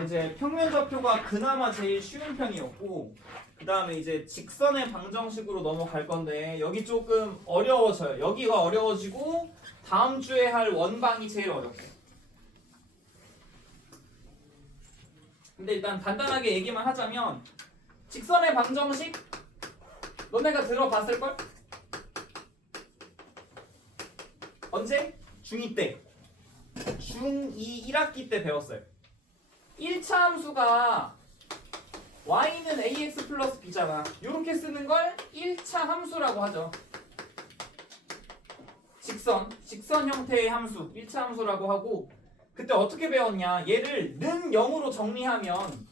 이제 평면좌표가 그나마 제일 쉬운 편이었고, 그 다음에 이제 직선의 방정식으로 넘어갈 건데 여기 조금 어려워져요. 여기가 어려워지고 다음 주에 할 원방이 제일 어렵고. 근데 일단 간단하게 얘기만 하자면 직선의 방정식 너네가 들어봤을걸? 언제? 중2 때. 중2 1학기 때 배웠어요. 1차 함수가 y는 ax 플러스 b잖아. 이렇게 쓰는 걸 1차 함수라고 하죠. 직선 형태의 함수 1차 함수라고 하고, 그때 어떻게 배웠냐, 얘를 는 0으로 정리하면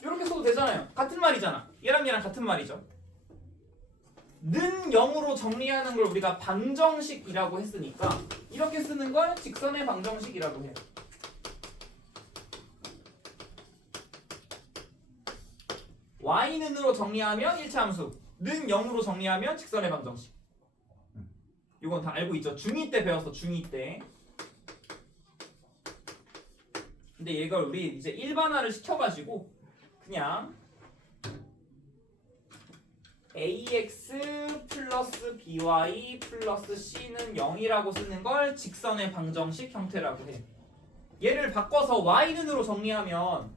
이렇게 써도 되잖아요. 같은 말이잖아. 얘랑 같은 말이죠. 는 0으로 정리하는 걸 우리가 방정식이라고 했으니까 이렇게 쓰는 걸 직선의 방정식이라고 해요. y는으로 정리하면 1차 함수, 는 0으로 정리하면 직선의 방정식. 이건 다 알고 있죠. 중2 때 배웠어. 중2 때. 근데 얘가 우리 이제 일반화를 시켜가지고 그냥 ax 플러스 by 플러스 c는 0이라고 쓰는 걸 직선의 방정식 형태라고 해. 얘를 바꿔서 y는으로 정리하면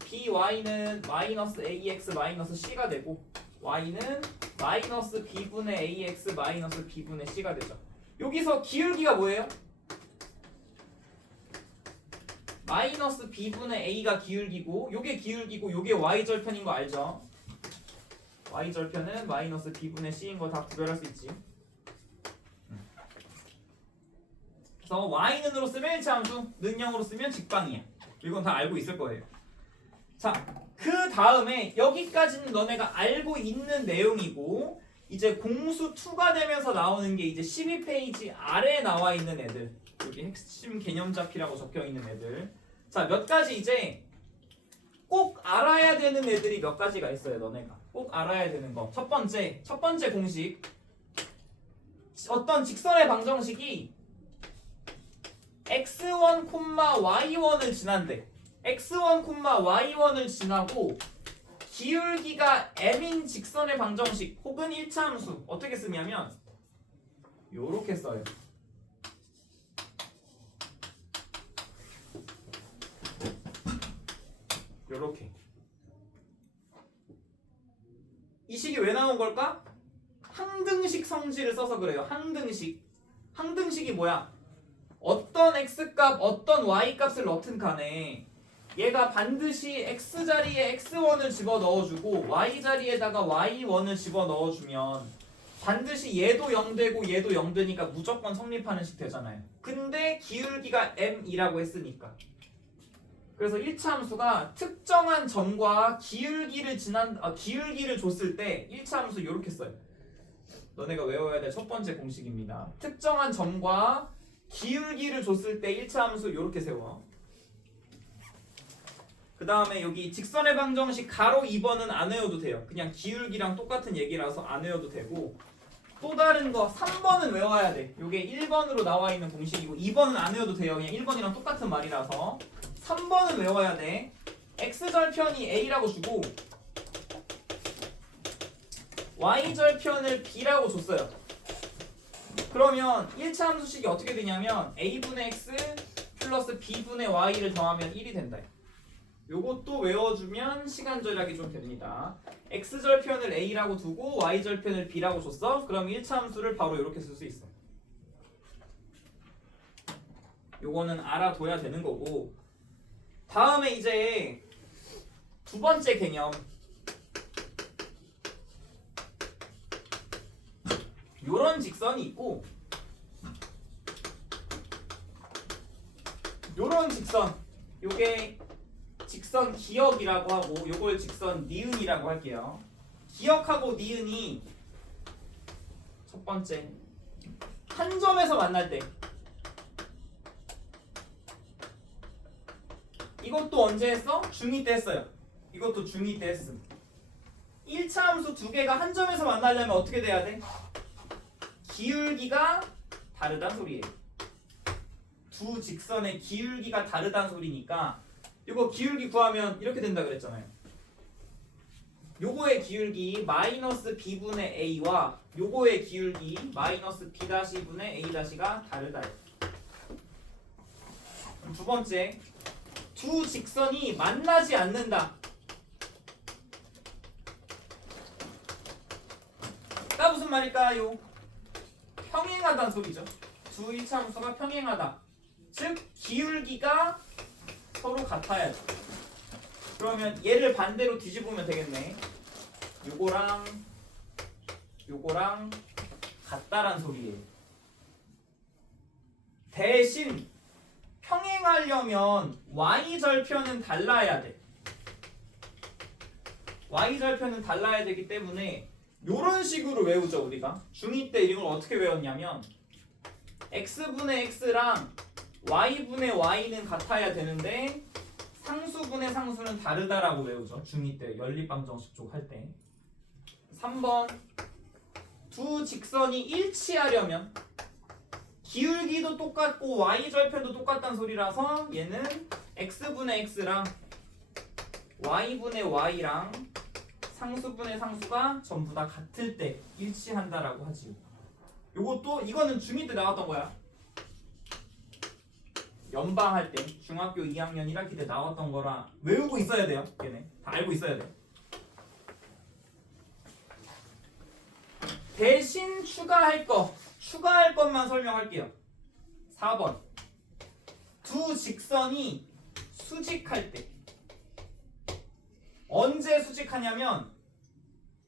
by는 마이너스 ax 마이너스 c가 되고 y는 마이너스 b분의 ax 마이너스 b분의 c가 되죠. 여기서 기울기가 뭐예요? 마이너스 b분의 a가 기울기고 요게 기울기고 요게 y절편인 거 알죠? y절편은 마이너스 b분의 c인 거 다 구별할 수 있지. 그래서 y는으로 쓰면 1차 함수, 는 0으로 쓰면 직방이야. 이건 다 알고 있을 거예요. 자, 그 다음에 여기까지는 너네가 알고 있는 내용이고, 이제 공수 2가 되면서 나오는 게 이제 12페이지 아래에 나와 있는 애들, 여기 핵심 개념 잡히라고 적혀 있는 애들. 자, 몇 가지 이제 꼭 알아야 되는 애들이 몇 가지가 있어요. 너네가 꼭 알아야 되는 거. 첫 번째 공식, 어떤 직선의 방정식이 x1, y1을 지난대. x1, y1을 지나고 기울기가 m인 직선의 방정식 혹은 1차 함수 어떻게 쓰냐면 요렇게 써요. 요렇게. 이 식이 왜 나온 걸까? 항등식 성질을 써서 그래요. 항등식이 뭐야? 어떤 x값, 어떤 y값을 넣든 간에 얘가 반드시 x자리에 x1을 집어넣어주고 y자리에다가 y1을 집어넣어주면 반드시 얘도 0되고 얘도 0되니까 무조건 성립하는 식 되잖아요. 근데 기울기가 m이라고 했으니까. 그래서 1차 함수가 특정한 점과 기울기를 줬을 때 1차 함수 이렇게 써요. 너네가 외워야 될 첫 번째 공식입니다. 특정한 점과 기울기를 줬을 때 1차 함수 이렇게 세워. 그 다음에 여기 직선의 방정식 가로 2번은 안 외워도 돼요. 그냥 기울기랑 똑같은 얘기라서 안 외워도 되고, 또 다른 거 3번은 외워야 돼. 요게 1번으로 나와 있는 공식이고 2번은 안 외워도 돼요. 그냥 1번이랑 똑같은 말이라서 3번은 외워야 돼. x절편이 a라고 주고 y절편을 b라고 줬어요. 그러면 1차 함수식이 어떻게 되냐면 a분의 x 플러스 b분의 y를 더하면 1이 된다. 요것도 외워주면 시간 절약이 좀 됩니다. x절편을 a라고 두고 y절편을 b라고 줬어. 그럼 1차 함수를 바로 이렇게 쓸 수 있어. 요거는 알아둬야 되는 거고, 다음에 이제 두 번째 개념, 요런 직선이 있고 요런 직선, 요게 직선 기역이라고 하고 요걸 직선 니은이라고 할게요. 기역하고 니은이 첫 번째 한 점에서 만날 때, 이것도 언제 했어? 중2 때 했어요. 이것도 중2 때 했음. 1차 함수 두 개가 한 점에서 만나려면 어떻게 돼야 돼? 기울기가 다르단 소리예요. 두 직선의 기울기가 다르다는 소리니까 이거 기울기 구하면 이렇게 된다 그랬잖아요. 요거의 기울기 마이너스 b분의 a와 요거의 기울기 마이너스 b-분의 a-가 다르다. 두 번째, 두 직선이 만나지 않는다. 나 무슨 말일까요? 평행하다는 소리죠. 두 일차함수가 평행하다. 즉 기울기가 서로 같아야 돼. 그러면 얘를 반대로 뒤집으면 되겠네. 요거랑 같다란 소리예요. 대신 평행하려면 y절편은 달라야 돼. y절편은 달라야 되기 때문에 요런 식으로 외우죠. 우리가 중2 때 이걸 어떻게 외웠냐면 x분의 x랑 y분의 y는 같아야 되는데 상수분의 상수는 다르다라고 외우죠. 중2 때 연립방정식 쪽 할 때. 3번, 두 직선이 일치하려면 기울기도 똑같고 y절편도 똑같다는 소리라서 얘는 x분의 x랑 y분의 y랑 상수분의 상수가 전부 다 같을 때 일치한다라고 하지요. 이거는 중2 때 나왔던 거야. 연방할 때 중학교 2학년 1학기 때 나왔던 거라 외우고 있어야 돼요. 걔네 다 알고 있어야 돼. 대신 추가할 것만 설명할게요. 4번, 두 직선이 수직할 때. 언제 수직하냐면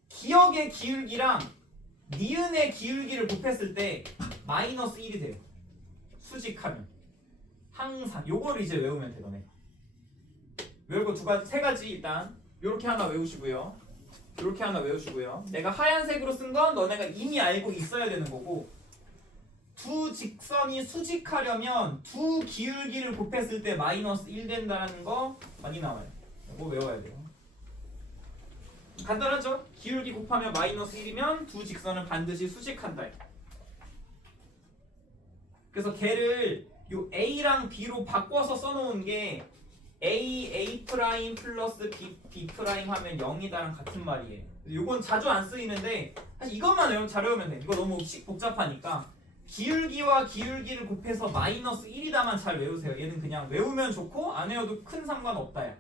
기역의 기울기랑 니은의 기울기를 곱했을 때 마이너스 1이 돼요. 수직하면 항상 요거를 이제 외우면 되거네. 외울 거 세 가지 일단 요렇게 하나 외우시고요. 요렇게 하나 외우시고요. 내가 하얀색으로 쓴 건 너네가 이미 알고 있어야 되는 거고, 두 직선이 수직하려면 두 기울기를 곱했을 때 마이너스 1 된다는 거 많이 나와요. 이거 외워야 돼요. 간단하죠? 기울기 곱하면 마이너스 1이면 두 직선은 반드시 수직한다. 그래서 걔를 요 A랑 B로 바꿔서 써놓은 게 A 프라임 플러스 B 프라임 하면 0이다랑 같은 말이에요. 요건 자주 안 쓰이는데 사실 이것만 잘 외우면 돼. 이거 너무 복잡하니까 기울기와 기울기를 곱해서 마이너스 1이다만 잘 외우세요. 얘는 그냥 외우면 좋고 안 외워도 큰 상관없다.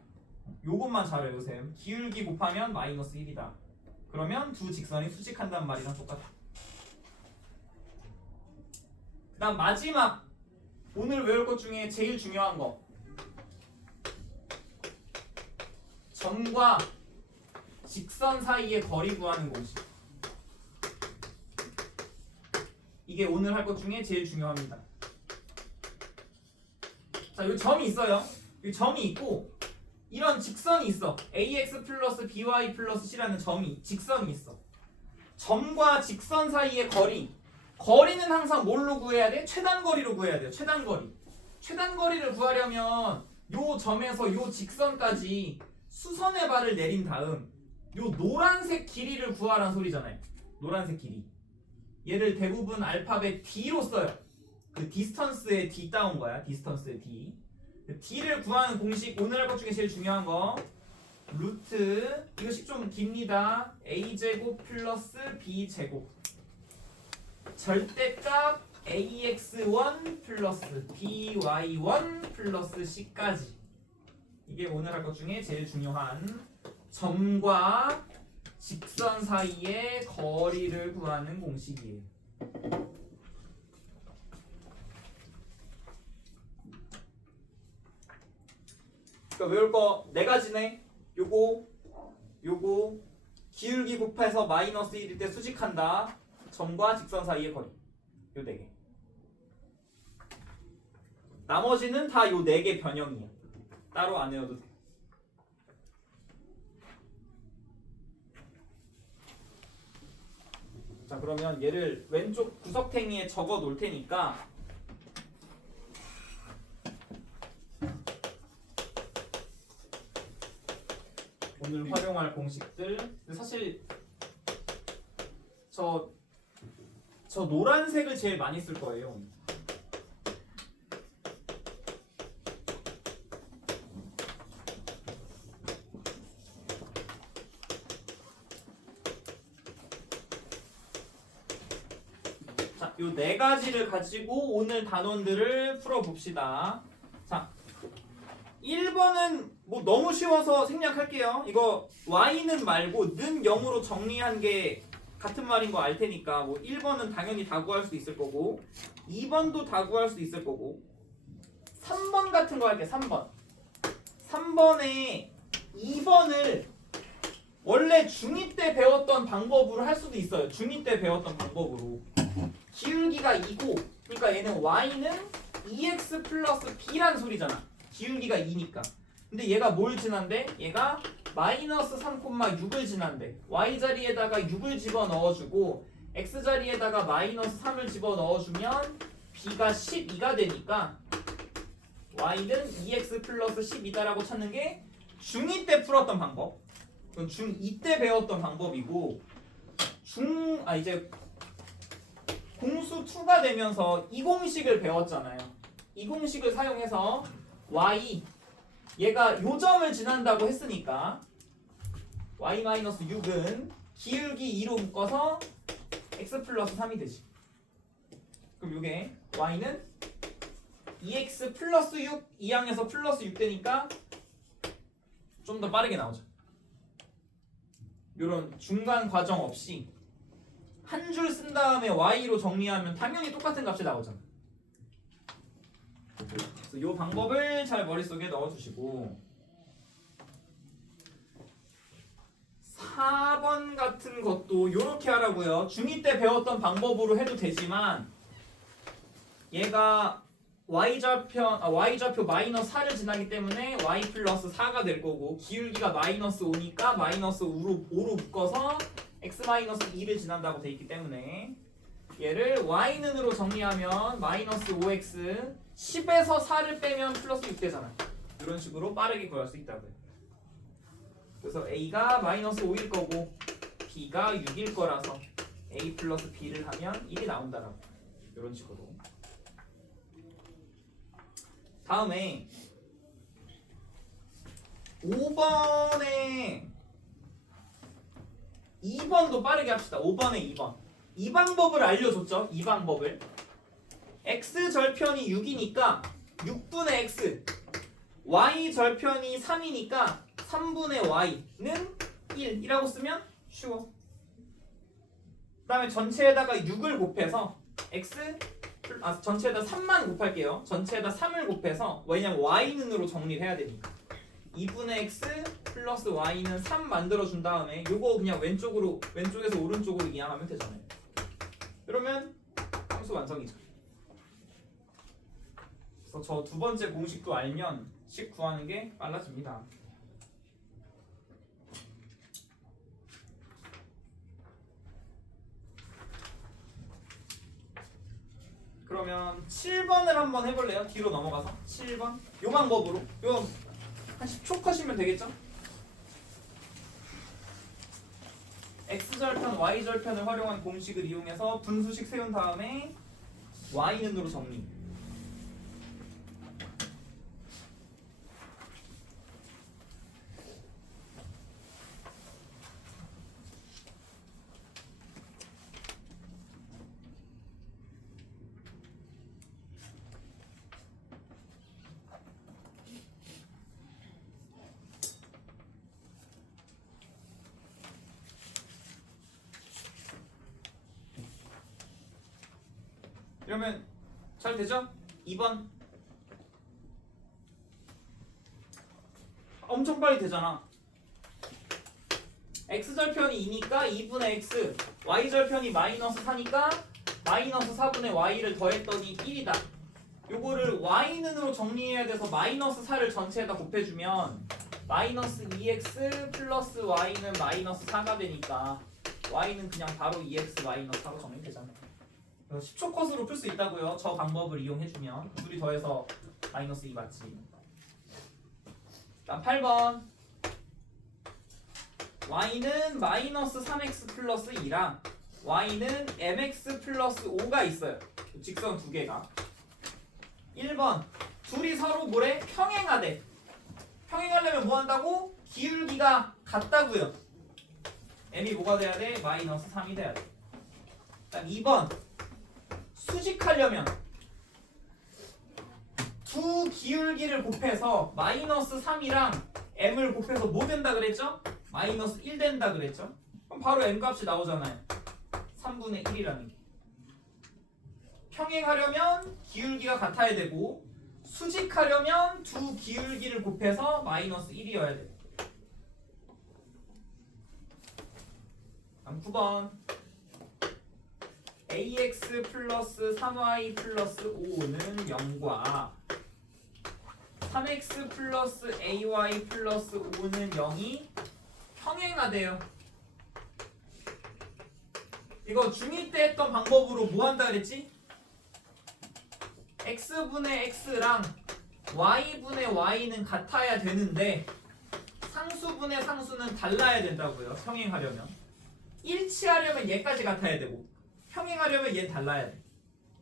요것만 잘 외우세요. 기울기 곱하면 마이너스 1이다. 그러면 두 직선이 수직한다는 말이랑 똑같아. 그 다음 마지막 오늘 외울 것 중에 제일 중요한 거, 점과 직선 사이의 거리 구하는 공식. 이게 오늘 할 것 중에 제일 중요합니다. 자, 이 점이 있어요. 이 점이 있고 이런 직선이 있어. ax 플러스 by 플러스 c라는 직선이 있어. 점과 직선 사이의 거리는 항상 뭘로 구해야 돼? 최단거리로 구해야 돼요. 최단거리를 구하려면 요 점에서 요 직선까지 수선의 발을 내린 다음 요 노란색 길이를 구하라는 소리잖아요. 노란색 길이. 얘를 대부분 알파벳 D로 써요. 그 디스턴스의 D 따온 거야. 디스턴스의 D. D를 구하는 공식, 오늘 할 것 중에 제일 중요한 거 루트, 이것이 좀 깁니다. a제곱 플러스 b제곱 절대값 ax1 플러스 by1 플러스 c까지. 이게 오늘 할 것 중에 제일 중요한 점과 직선 사이의 거리를 구하는 공식이에요. 그러니까 외울 거 네 가지네. 요거 기울기 곱해서 마이너스 1일 때 수직한다. 점과 직선 사이의 거리. 요 네 개. 나머지는 다 요 네 개 변형이야. 따로 안 외워도 돼. 자, 그러면 얘를 왼쪽 구석탱이에 적어 놓을 테니까 오늘 활용할 공식들. 근데 사실 저 노란색을 제일 많이 쓸 거예요. 요 네 가지를 가지고 오늘 단원들을 풀어봅시다. 자, 1번은 뭐 너무 쉬워서 생략할게요. 이거 y는 말고 는 0으로 정리한 게 같은 말인 거 알 테니까 뭐 1번은 당연히 다 구할 수 있을 거고 2번도 다 구할 수 있을 거고 3번 같은 거 할게. 3번에 2번을 원래 중2 때 배웠던 방법으로 할 수도 있어요. 중2 때 배웠던 방법으로 기울기가 2고 그러니까 얘는 y는 2x 플러스 b란 소리잖아. 기울기가 2니까. 근데 얘가 뭘 지난대? 얘가 마이너스 3,6을 지난대. y 자리에다가 6을 집어넣어주고 x 자리에다가 마이너스 3을 집어넣어주면 b가 12가 되니까 y는 2x 플러스 12다라고 찾는 게 중2 때 풀었던 방법. 그건 중2 때 배웠던 방법이고 이제 공수 2가 되면서 이 공식을 배웠잖아요. 이 공식을 사용해서 y 얘가 요점을 지난다고 했으니까 y-6은 기울기 2로 묶어서 x 플러스 3이 되지. 그럼 이게 y는 2x 플러스 6 이항에서 플러스 6 되니까 좀 더 빠르게 나오죠. 이런 중간 과정 없이 한 줄 쓴 다음에 y로 정리하면 당연히 똑같은 값이 나오잖아. 그래서 이 방법을 잘 머릿속에 넣어주시고 4번 같은 것도 이렇게 하라고요. 중2 때 배웠던 방법으로 해도 되지만 얘가 y좌표 마이너스 4를 지나기 때문에 y 플러스 4가 될 거고 기울기가 마이너스 5니까 마이너스 5로 묶어서 x 마이너스 2를 지난다고 돼 있기 때문에 얘를 y는으로 정리하면 마이너스 5x 10에서 4를 빼면 플러스 6 되잖아. 이런 식으로 빠르게 구할 수 있다고요. 그래서 a가 마이너스 5일 거고 b가 6일 거라서 a 플러스 b를 하면 1이 나온다라고. 이런 식으로. 다음에 5번에 2번도 빠르게 합시다. 5번에 2번. 이 방법을 알려줬죠. 이 방법을. x 절편이 6이니까 6분의 x y 절편이 3이니까 3분의 y는 1이라고 쓰면 쉬워. 그 다음에 전체에다가 6을 곱해서 전체에다 3만 곱할게요. 전체에다 3을 곱해서 왜냐면 y는으로 정리를 해야 되니까 2분의 x 플러스 y는 3 만들어준 다음에 요거 그냥 왼쪽에서 오른쪽으로 이항하면 되잖아요. 그러면 함수 완성이죠. 그래서 저 두 번째 공식도 알면 식 구하는 게 빨라집니다. 그러면 7번을 한번 해볼래요? 뒤로 넘어가서 7번 요 방법으로 요 한 10초 컷이면 되겠죠? x절편, y절편을 활용한 공식을 이용해서 분수식 세운 다음에 y는으로 정리. 이러면 잘 되죠? 2번 엄청 빨리 되잖아. x절편이 2니까 2분의 x y절편이 마이너스 4니까 마이너스 4분의 y를 더했더니 1이다. 요거를 y는으로 정리해야 돼서 마이너스 4를 전체에다 곱해주면 마이너스 2x 플러스 y는 마이너스 4가 되니까 y는 그냥 바로 2x 마이너스 4로 정리되잖아요. 10초 컷으로 풀 수 있다고요. 저 방법을 이용해주면 둘이 더해서 마이너스 2 맞지. 다음 8번 y는 마이너스 3x 플러스 2랑 y는 mx 플러스 5가 있어요. 직선 두 개가. 1번 둘이 서로 뭐래? 평행하대. 평행하려면 뭐 한다고? 기울기가 같다고요. m이 뭐가 돼야 돼? 마이너스 3이 돼야 돼. 다음 2번 수직하려면 두 기울기를 곱해서 마이너스 3이랑 m을 곱해서 뭐 된다 그랬죠? 마이너스 1 된다 그랬죠? 그럼 바로 m 값이 나오잖아요. 3분의 1이라는 게. 평행하려면 기울기가 같아야 되고 수직하려면 두 기울기를 곱해서 마이너스 1이어야 돼. 다음 9번 ax 플러스 3y 플러스 5는 0과 3x 플러스 ay 플러스 5는 0이 평행하대요. 이거 중2 때 했던 방법으로 뭐 한다 그랬지? x분의 x랑 y분의 y는 같아야 되는데 상수분의 상수는 달라야 된다고요. 평행하려면 일치하려면 얘까지 같아야 되고 평행하려면 얘는 달라야 돼.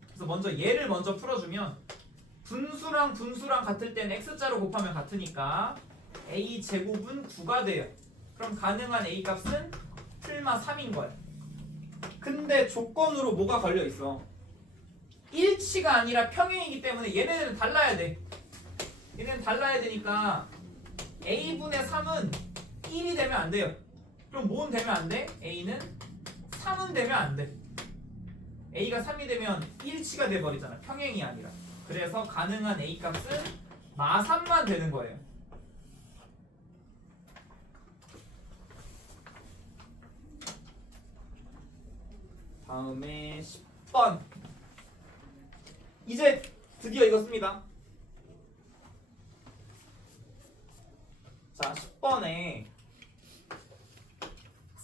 그래서 먼저 얘를 먼저 풀어주면 분수랑 분수랑 같을 때는 x자로 곱하면 같으니까 a 제곱은 9가 돼요. 그럼 가능한 a 값은 풀마 3인 거야. 근데 조건으로 뭐가 걸려 있어? 일치가 아니라 평행이기 때문에 얘네들은 달라야 돼. 얘네는 달라야 되니까 a분의 3은 1이 되면 안 돼요. 그럼 뭐는 되면 안 돼? a는 3은 되면 안 돼. a가 3이 되면 일치가 돼버리잖아. 평행이 아니라. 그래서 가능한 a 값은 마3만 되는 거예요. 다음에 10번. 이제 드디어 읽었습니다. 자, 10번에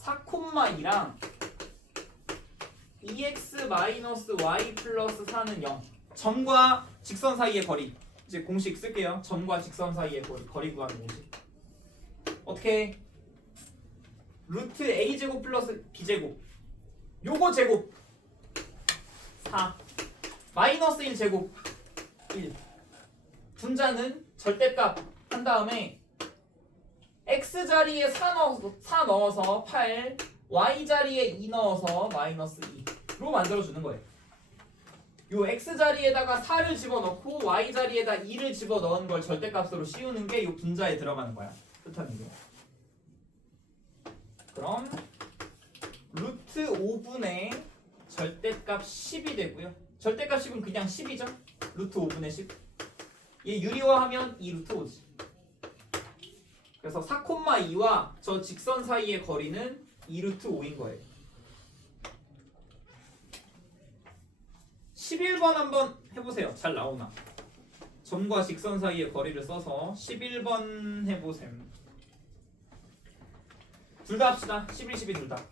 4,2랑 2x-y 플러스 4는 0. 점과 직선 사이의 거리. 이제 공식 쓸게요. 점과 직선 사이의 거리 구하는 공식. 어떻게? 루트 a제곱 플러스 b제곱. 요거 제곱 4. 마이너스 1 제곱 1. 분자는 절대값 한 다음에 x 자리에 4 넣어서 8, y 자리에 2 넣어서 마이너스 2로 만들어주는 거예요. 요 x 자리에다가 4를 집어넣고 y 자리에다 2를 집어넣은 걸 절대값으로 씌우는 게 요 분자에 들어가는 거야. 뜻하는 게. 그럼 루트 5분의 절대값 10이 되고요. 절대값 10은 그냥 10이죠. 루트 5분의 10. 얘 유리화하면 2 루트 5지. 그래서 4,2와 저 직선 사이의 거리는 2 루트 5인 거예요. 11번 한번 해보세요. 잘 나오나? 점과 직선 사이의 거리를 써서 11번 해보셈. 둘 다 합시다. 11, 12 둘 다.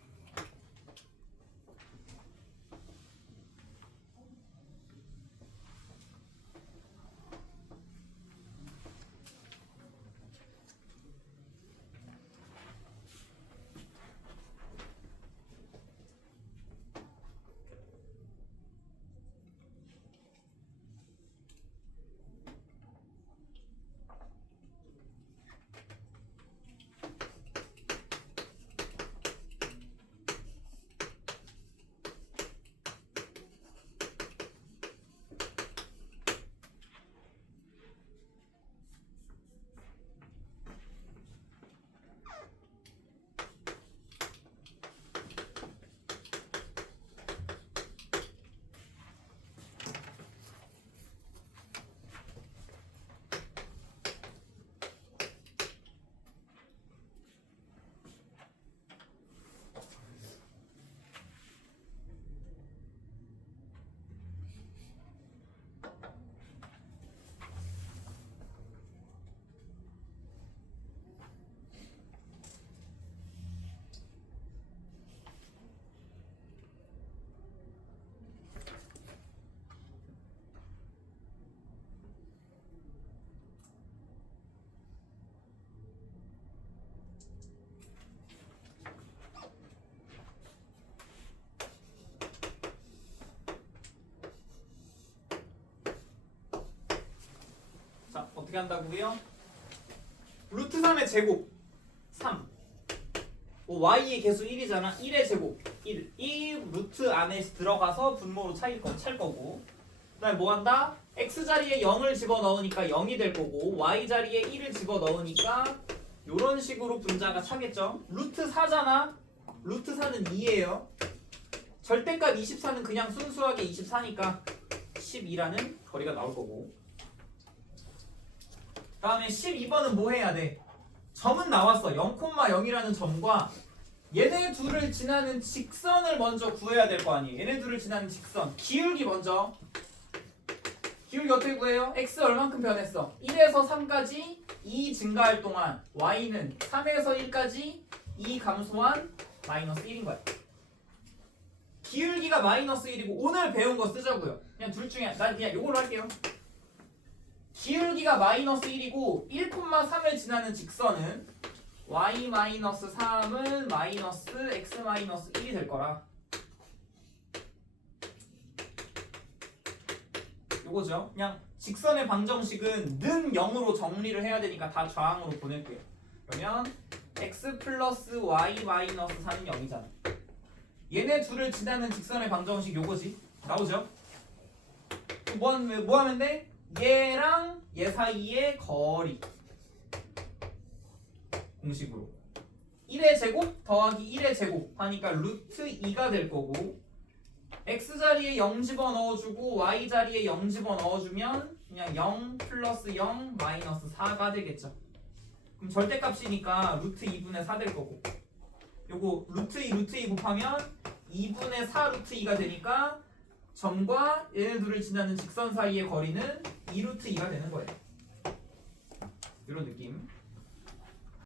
어떻게 한다고요? 루트 3의 제곱 3, y의 개수 1이잖아. 1의 제곱 1. 이 루트 안에 들어가서 분모로 찰 거고. 그다음에 뭐 한다? x 자리에 0을 집어넣으니까 0이 될 거고 y 자리에 1을 집어넣으니까 요런 식으로 분자가 차겠죠. 루트 4잖아. 루트 4는 2예요. 절대값 24는 그냥 순수하게 24니까 12라는 거리가 나올 거고. 다음에 12번은 뭐 해야 돼? 점은 나왔어. 0,0이라는 점과 얘네 둘을 지나는 직선을 먼저 구해야 될 거 아니에요. 얘네 둘을 지나는 직선. 기울기 먼저. 기울기 어떻게 구해요? x 얼만큼 변했어? 1에서 3까지 2 증가할 동안 y는 3에서 1까지 2 감소한 마이너스 1인 거야. 기울기가 마이너스 1이고 오늘 배운 거 쓰자고요. 그냥 둘 중에 난 그냥 요걸로 할게요. 기울기가 마이너스 1이고 1,3을 지나는 직선은 y-3은 마이너스 x-1이 될 거라. 요거죠. 그냥 직선의 방정식은 는 0으로 정리를 해야 되니까 다 좌항으로 보낼게요. 그러면 x 플러스 y 마이너스 4는 0이잖아. 얘네 둘을 지나는 직선의 방정식 요거지. 나오죠? 뭐 하면 돼? 얘랑 얘 사이의 거리 공식으로 1의 제곱 더하기 1의 제곱 하니까 루트 2가 될 거고 x 자리에 0 집어넣어주고 y 자리에 0 집어넣어주면 그냥 0 플러스 0 마이너스 4가 되겠죠. 그럼 절대값이니까 루트 2분의 4 될 거고 요거 루트 2 곱하면 2분의 4 루트 2가 되니까 점과 얘네 둘을 지나는 직선 사이의 거리는 2루트 2가 되는 거예요. 이런 느낌.